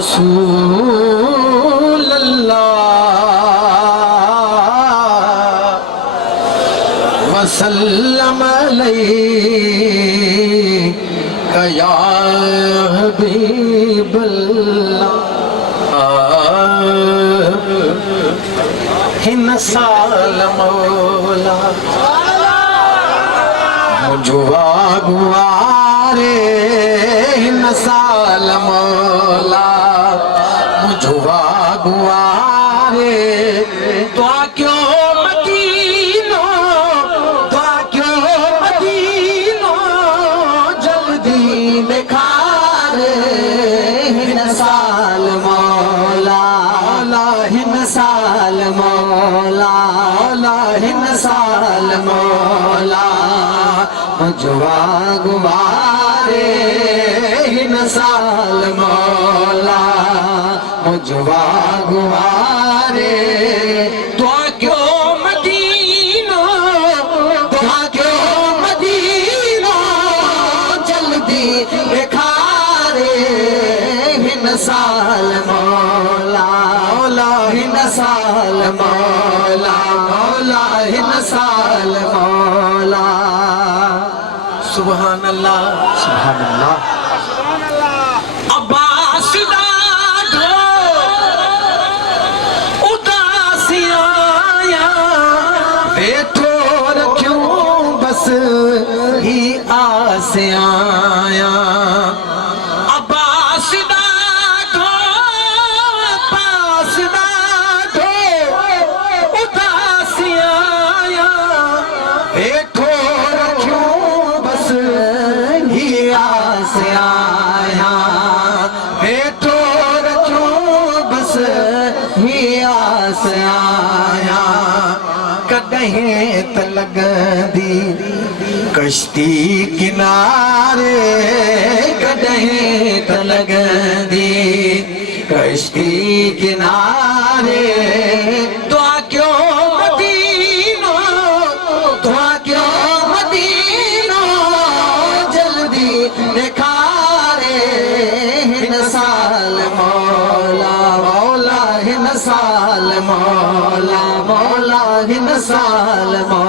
रसूल अल्लाह वसल्लम अलैका या हबीब अल्लाह हिन साल मौला मुझवा गुआरे हिन साल मौला मुझवा गुआरे तो क्यों मदीनो तो क्यों मदीनो जल्दी निखारे हिन साल मौला हिन साल मौला हिन साल मौला मुझवा गुवारे हिन साल मौला मुझवा गुवारे तो क्यों मदीनो तो क्यों मदीनो जल्दी दिखारे हिन साल मौला हिन साल मौला हिन साल मौला सुभान अल्लाह सुभान अल्लाह अब्बास दादो उदासियां बैठो रखूं बस ही आसियां अब्बास दादो पास दादो उदासियां बैठो से आया बैठो रखूं बस ही आस आया कॾहिं त लॻंदी कश्ती किनारे कॾहिं त लॻंदी कश्ती किनारे तो क्यों मदीनो तो क्यों मदीनो जल्दी दिखारे हिन साल मौला हिन साल मौला हिन साल मौला